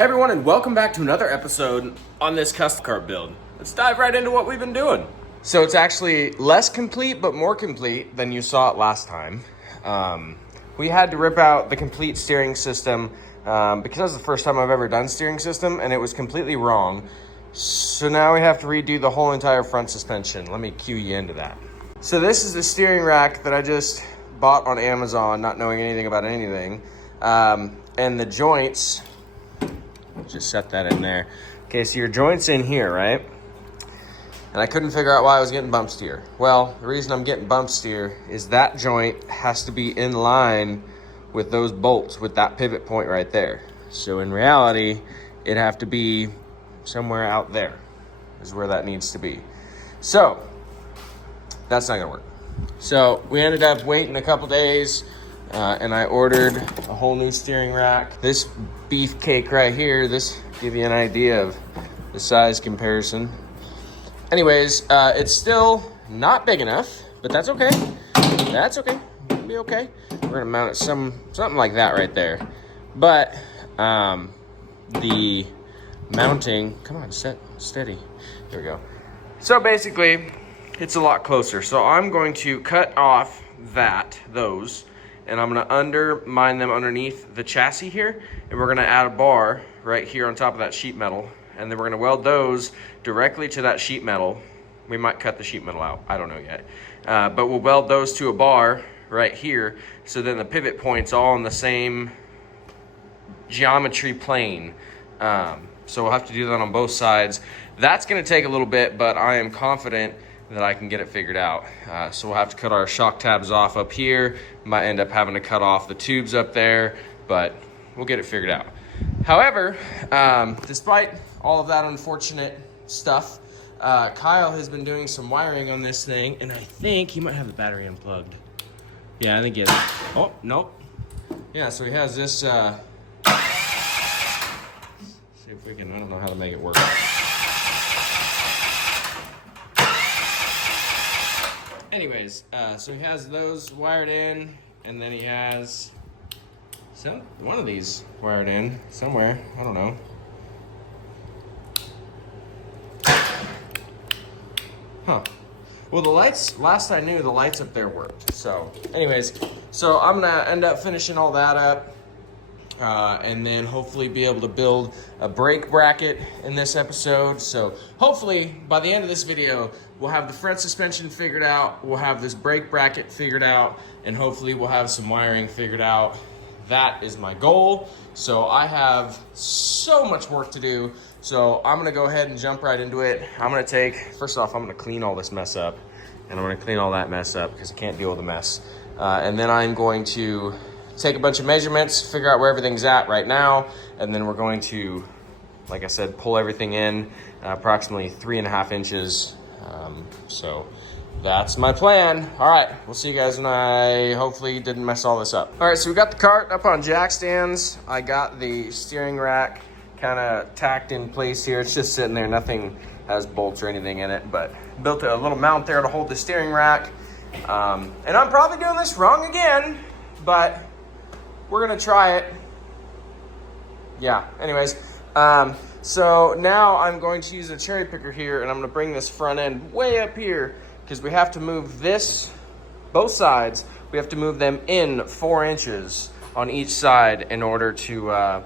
Hey everyone, and welcome back to another episode on this custom kart build. Let's dive right into what we've been doing. So it's actually less complete, but more complete than you saw it last time. We had to rip out the complete steering system because that was the first time I've ever done steering system, and it was completely wrong. So now we have to redo the whole entire front suspension. Let me cue you into that. So this is the steering rack that I just bought on Amazon, not knowing anything about anything. And the joints, just set that in there. Okay, so your joint's in here, right? And I couldn't figure out why I was getting bump steer. Well, the reason I'm getting bump steer is that joint has to be in line with those bolts, with that pivot point right there. So in reality, it'd have to be somewhere out there is where that needs to be. So that's not gonna work. So we ended up waiting a couple days and I ordered a whole new steering rack. This beefcake right here, this give you an idea of the size comparison. Anyways, it's still not big enough, but that's okay. That's okay, it'll be okay. We're gonna mount it something like that right there. But the mounting, come on, steady. There we go. So basically, it's a lot closer. So I'm going to cut off those, and I'm gonna undermine them underneath the chassis here, and we're gonna add a bar right here on top of that sheet metal, and then we're gonna weld those directly to that sheet metal. We might cut the sheet metal out, I don't know yet. But we'll weld those to a bar right here, so then the pivot point's all in the same geometry plane. So we'll have to do that on both sides. That's gonna take a little bit, but I am confident that I can get it figured out. So we'll have to cut our shock tabs off up here. Might end up having to cut off the tubes up there, but we'll get it figured out. However, despite all of that unfortunate stuff, Kyle has been doing some wiring on this thing, and I think he might have the battery unplugged. Yeah, I think he has. Oh, nope. Yeah, so he has this, see if we can, I don't know how to make it work. Anyways, so he has those wired in, and then he has one of these wired in somewhere. I don't know. Huh. Well, the lights, last I knew, the lights up there worked. So anyways, so I'm gonna end up finishing all that up. And then hopefully be able to build a brake bracket in this episode. So hopefully by the end of this video, we'll have the front suspension figured out, we'll have this brake bracket figured out, and hopefully we'll have some wiring figured out. That is my goal. So I have so much work to do. So I'm gonna go ahead and jump right into it. First off, I'm gonna clean all this mess up, and I'm gonna clean all that mess up because I can't deal with the mess. And then I'm going to take a bunch of measurements, figure out where everything's at right now, and then we're going to, like I said, pull everything in approximately 3.5 inches. So that's my plan. All right, we'll see you guys when I hopefully didn't mess all this up. All right, so we got the cart up on jack stands. I got the steering rack kind of tacked in place here. It's just sitting there, nothing has bolts or anything in it, but built a little mount there to hold the steering rack. And I'm probably doing this wrong again, but we're gonna try it. Yeah, anyways. So now I'm going to use a cherry picker here, and I'm gonna bring this front end way up here because we have to move this, both sides, we have to move them in 4 inches on each side in order to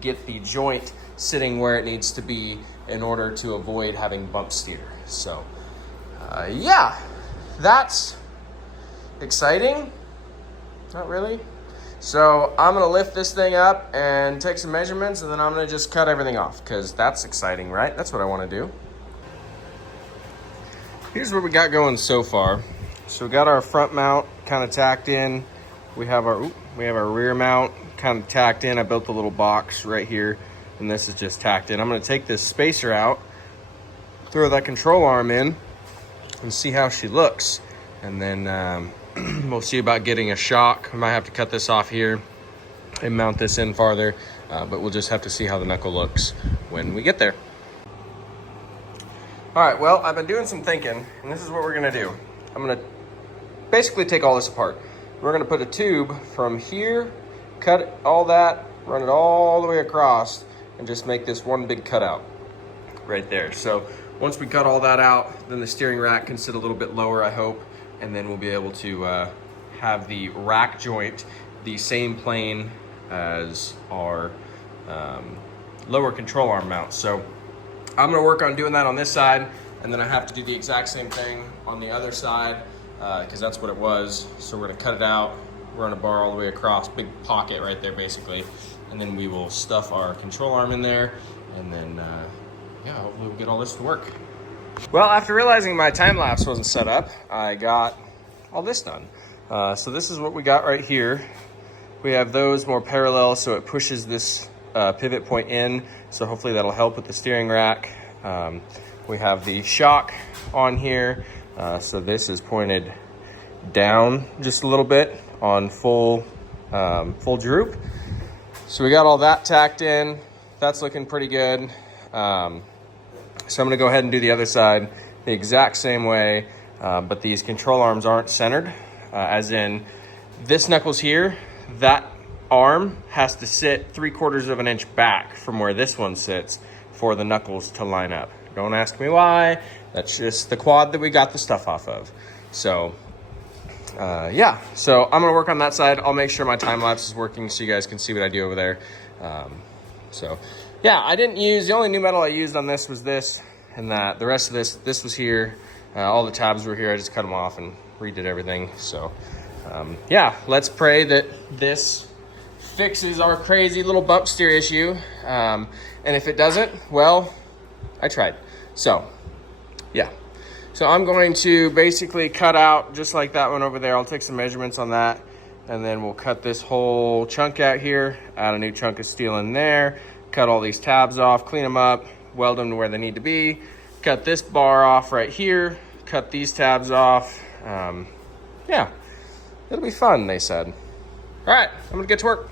get the joint sitting where it needs to be in order to avoid having bump steer. So yeah, that's exciting. Not really. So I'm gonna lift this thing up and take some measurements, and then I'm gonna just cut everything off because that's exciting, right? That's what I wanna do. Here's what we got going so far. So we got our front mount kind of tacked in. We have our rear mount kind of tacked in. I built a little box right here, and this is just tacked in. I'm gonna take this spacer out, throw that control arm in, and see how she looks. And then we'll see about getting a shock. I might have to cut this off here and mount this in farther, but we'll just have to see how the knuckle looks when we get there. All right, well, I've been doing some thinking, and this is what we're gonna do. I'm gonna basically take all this apart. We're gonna put a tube from here, cut all that, run it all the way across, and just make this one big cutout right there. So once we cut all that out, then the steering rack can sit a little bit lower, I hope, and then we'll be able to have the rack joint the same plane as our lower control arm mount. So I'm gonna work on doing that on this side, and then I have to do the exact same thing on the other side, because that's what it was. So we're gonna cut it out, run a bar all the way across, big pocket right there basically, and then we will stuff our control arm in there, and then yeah, hopefully we'll get all this to work. Well, after realizing my time lapse wasn't set up, I got all this done. So this is what we got right here. We have those more parallel, so it pushes this pivot point in, so hopefully that'll help with the steering rack. We have the shock on here, so this is pointed down just a little bit on full droop. So we got all that tacked in. That's looking pretty good. So I'm gonna go ahead and do the other side the exact same way, but these control arms aren't centered, as in this knuckles here, that arm has to sit 3/4 of an inch back from where this one sits for the knuckles to line up. Don't ask me why, that's just the quad that we got the stuff off of. So yeah, so I'm gonna work on that side. I'll make sure my time lapse is working so you guys can see what I do over there. So yeah, I didn't use, the only new metal I used on this was this and that. The rest of this was here. All the tabs were here. I just cut them off and redid everything. So yeah, let's pray that this fixes our crazy little bump steer issue. And if it doesn't, well, I tried. So yeah. So I'm going to basically cut out just like that one over there. I'll take some measurements on that, and then we'll cut this whole chunk out here, add a new chunk of steel in there, cut all these tabs off, clean them up, weld them to where they need to be, cut this bar off right here, cut these tabs off. Yeah, it'll be fun, they said. All right, I'm gonna get to work.